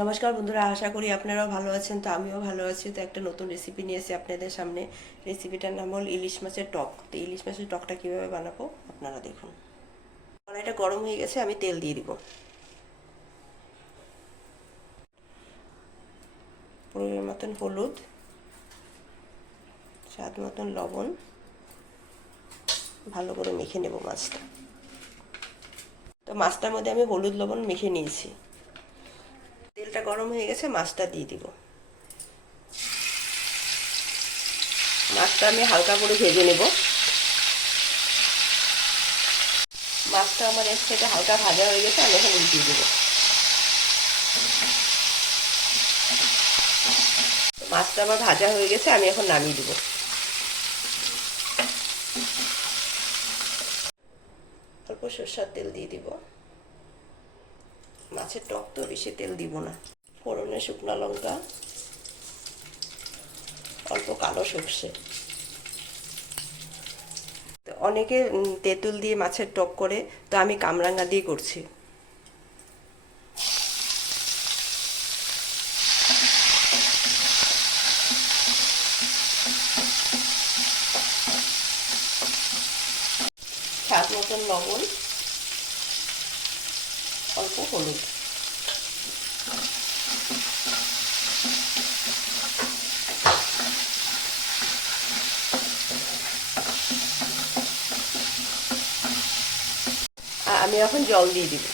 নমস্কার বন্ধুরা, আশা করি আপনারাও ভালো আছেন। তো আমিও ভালো আছি। তো একটা নতুন রেসিপি নিয়ে এসেছি আপনাদের সামনে। রেসিপিটার নাম হল ইলিশ মাছের টক। তো ইলিশ মাছের টকটা কীভাবে বানাবো আপনারা দেখুন। কড়াইটা গরম হয়ে গেছে, আমি তেল দিয়ে দিব। পরিমাণ মতন হলুদ, স্বাদ মতন লবণ, ভালো করে মেখে নেব মাছটা। তো মাছটার মধ্যে আমি হলুদ লবণ মেখে নিয়েছি। তেলটা গরম হয়ে গেছে, মাছটা দিয়ে দিব। মাছটা আমি হালকা করে ভেজে নেব। মাছটা আমার এক সাইডে হালকা ভাজা হয়ে গেছে, আমি এখন উল্টিয়ে দেবো। মাছটা আমার ভাজা হয়ে গেছে, আমি এখন নামিয়ে দেবো। অল্প সরষের তেল দিয়ে দিব। মাছের টক তো বেশি তেল দিব না। ফোড়নে শুকনো লঙ্কা, অল্প কালো সর্ষে। তো অনেকে তেঁতুল দিয়ে মাছের টক করে, তো আমি কামরাঙ্গা দিয়ে করছি। স্বাদ মতন লবণ, অল্প হলুদ। আর আমি এখন জল দিয়ে দিব।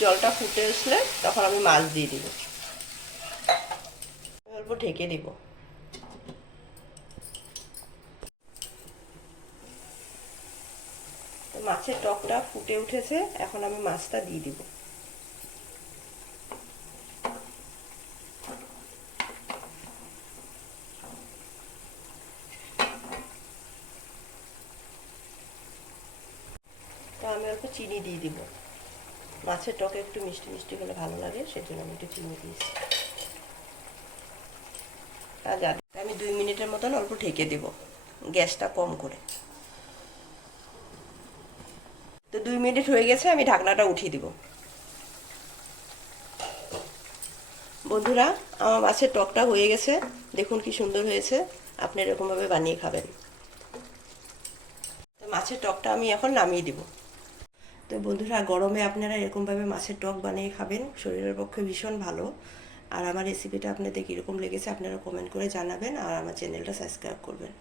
জলটা ফুটে আসলে তখন আমি মাছ দিয়ে দিব। অল্প ঢেকে দিব। তো মাছের টকটা ফুটে উঠেছে, এখন আমি মাছটা দিয়ে দিব। তো আমি অল্প চিনি দিয়ে দিব। মাছের টকে একটু মিষ্টি মিষ্টি হলে ভালো লাগে, সেজন্য আমি একটু চিনি দিয়েছি। আর আমি 2 মিনিটের মতন অল্প ঢেকে দেব, গ্যাসটা কম করে। তো 2 মিনিট হয়ে গেছে, আমি ঢাকনাটা উঠিয়ে দিব। বন্ধুরা, আমার মাছের টকটা হয়ে গেছে, দেখুন কি সুন্দর হয়েছে। আপনি এরকমভাবে বানিয়ে খাবেন। তো মাছের টকটা আমি এখন নামিয়ে দিব। তো বন্ধুরা, গরমে আপনারা এরকমভাবে মাছের টক বানিয়ে খাবেন, শরীরের পক্ষে ভীষণ ভালো। আর আমার রেসিপিটা আপনাদের কীরকম লেগেছে আপনারা কমেন্ট করে জানাবেন, আর আমার চ্যানেলটা সাবস্ক্রাইব করবেন।